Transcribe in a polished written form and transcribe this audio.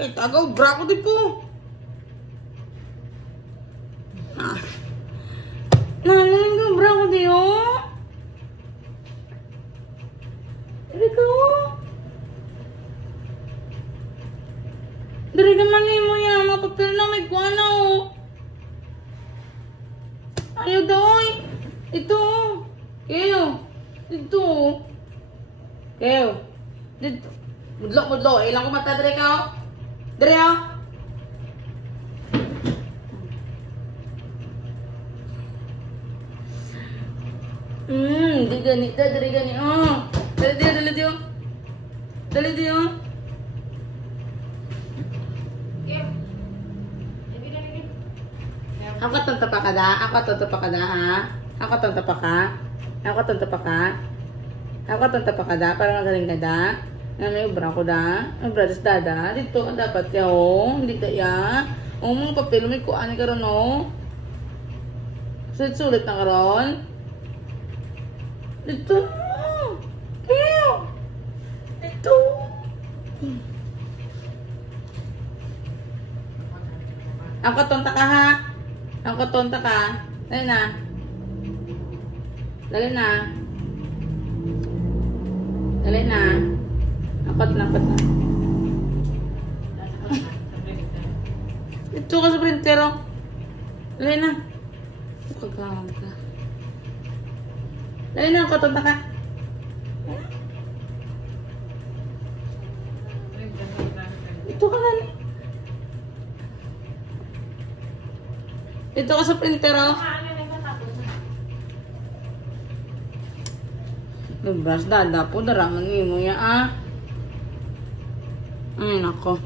Itagaw, brako di po. Nalalang ka, brako di oh. Dari ka oh. Dari ka man mo yan, mga papel na may kuha na oh. Ayaw daw oy. Ito oh. Keo. Dito oh. Keo. Dito. Mudlok. Ilang ko mata, dari ka oh. Dari oh. Di gani, dari gani oh. Dali dia. Ako tonto pa ka da? Ako tonto pa ka da ha? Ako tonto pa ka? Ako tonto pa ka da? Para magaling ka da? Ano yung bra ko da? Ang bra das dada? Dito ka dapat ya oh. Hindi da ya. O mga papel may kuhaan ka ron oh. Sulit na ka ron. Dito. Keo. Dito. Ako tonta ka ha? Ako tonta ka? Dali na. Akot na. Ito ka sa printer oh. Dali na. Kagawang ka. Dali na, ako tonta ka. Ito ka na. Ito ka sa printer oh. Nabras dada po, daraman mo yan ah. Ay nako.